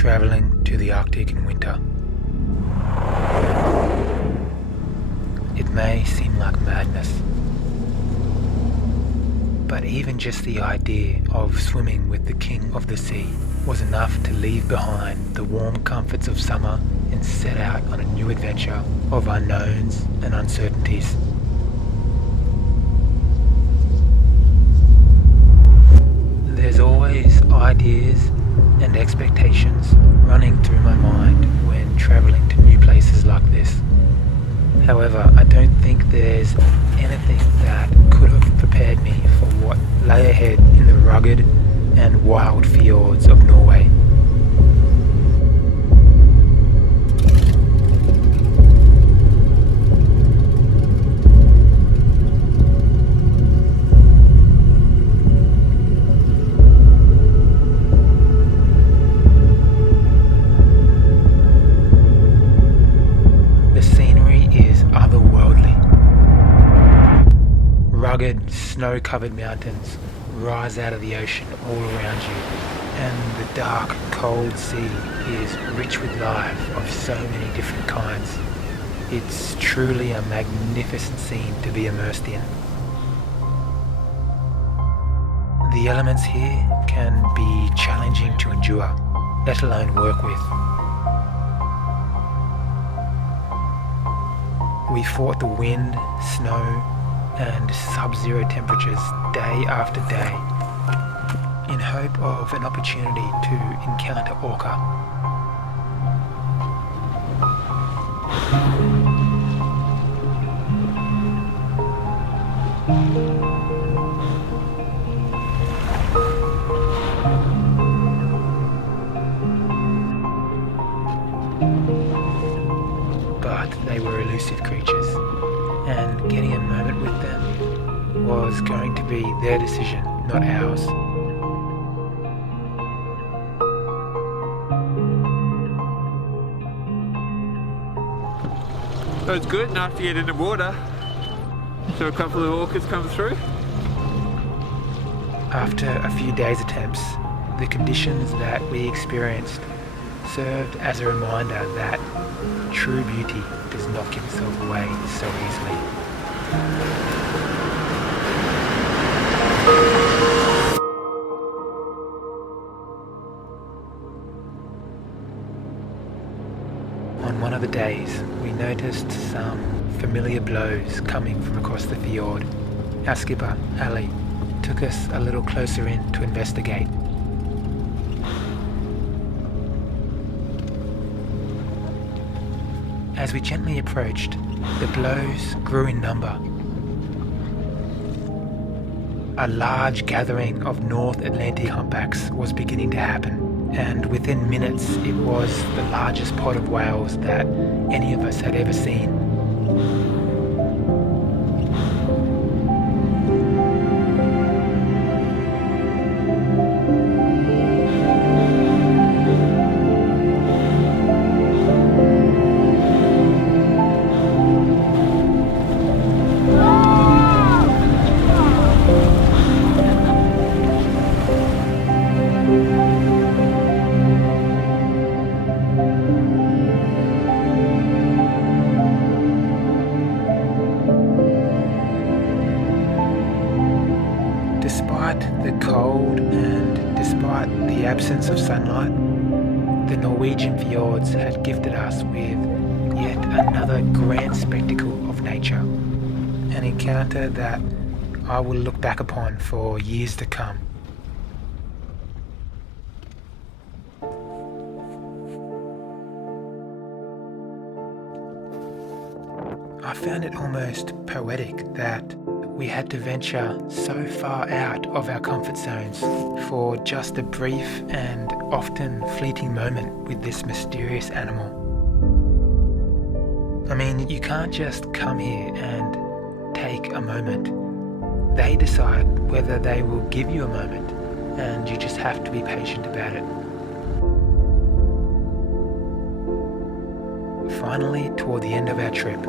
travelling to the Arctic in winter. It may seem like madness, but even just the idea of swimming with the king of the sea was enough to leave behind the warm comforts of summer and set out on a new adventure of unknowns and uncertainties. There's always ideas and expectations running through my mind when travelling to new places like this. However, I don't think there's anything that could have prepared me for what lay ahead in the rugged and wild fiords of Norway. The scenery is otherworldly. Rugged, snow-covered mountains rise out of the ocean all around you, and the dark, cold sea is rich with life of so many different kinds. It's truly a magnificent scene to be immersed in. The elements here can be challenging to endure, let alone work with. We fought the wind, snow, and sub-zero temperatures day after day in hope of an opportunity to encounter Orca. But they were elusive creatures, and getting a moment with them was going to be their decision, not ours. So it's good, and after you get in the water, so a couple of orcas come through. After a few days' attempts, the conditions that we experienced served as a reminder that true beauty does not give itself away so easily. On one of the days, we noticed some familiar blows coming from across the fjord. Our skipper, Ali, took us a little closer in to investigate. As we gently approached, the blows grew in number. A large gathering of North Atlantic humpbacks was beginning to happen, and within minutes it was the largest pod of whales that any of us had ever seen. Despite the cold and despite the absence of sunlight, the Norwegian fjords had gifted us with yet another grand spectacle of nature, an encounter that I will look back upon for years to come. I found it almost poetic that we had to venture so far out of our comfort zones for just a brief and often fleeting moment with this mysterious animal. I mean, you can't just come here and take a moment. They decide whether they will give you a moment, and you just have to be patient about it. Finally, toward the end of our trip,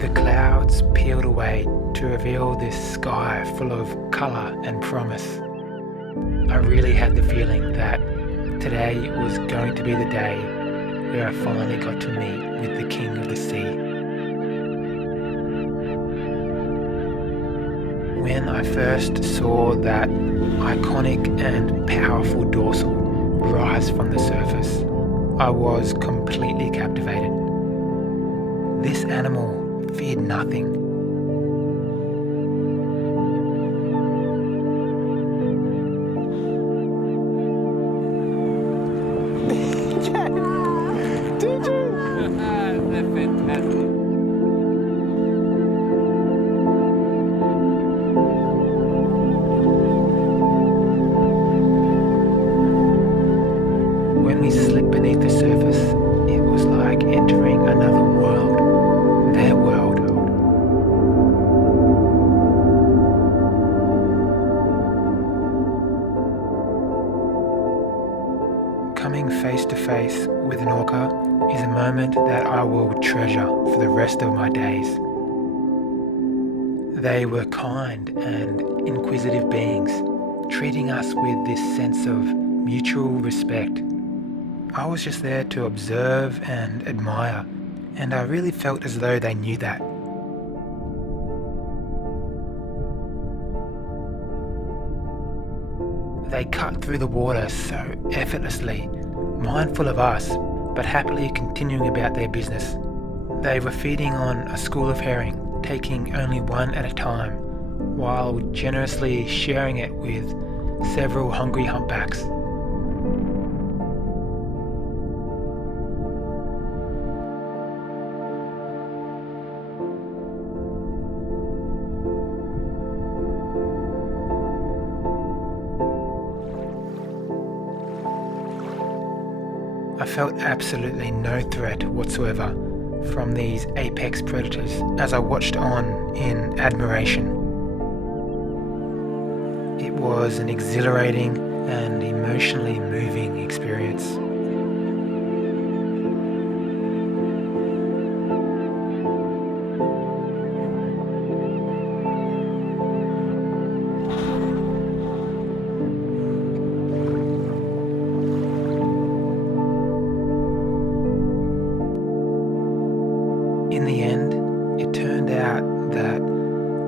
the clouds peeled away to reveal this sky full of colour and promise. I really had the feeling that Today was going to be the day where I finally got to meet with the King of the Sea. When I first saw that iconic and powerful dorsal rise from the surface, I was completely captivated. This animal feared nothing. They're fantastic. When we slipped beneath the surface, it was like entering another world, their world. Coming face to face with an orca is a moment that I will treasure for the rest of my days. They were kind and inquisitive beings, treating us with this sense of mutual respect. I was just there to observe and admire, and I really felt as though they knew that. They cut through the water so effortlessly, mindful of us, but happily continuing about their business. They were feeding on a school of herring, taking only one at a time, while generously sharing it with several hungry humpbacks. I felt absolutely no threat whatsoever from these apex predators as I watched on in admiration. It was an exhilarating and emotionally moving experience. In the end, it turned out that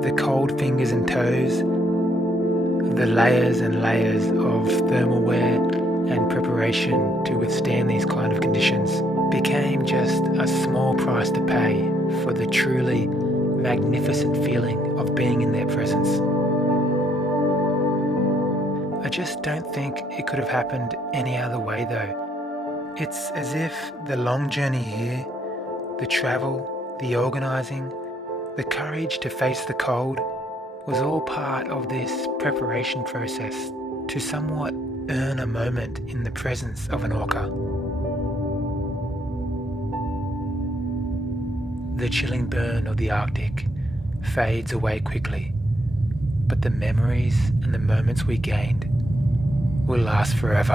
the cold fingers and toes, the layers and layers of thermal wear and preparation to withstand these kind of conditions became just a small price to pay for the truly magnificent feeling of being in their presence. I just don't think it could have happened any other way though. It's as if the long journey here, the travel, the organising, the courage to face the cold was all part of this preparation process to somewhat earn a moment in the presence of an orca. The chilling burn of the Arctic fades away quickly, but the memories and the moments we gained will last forever.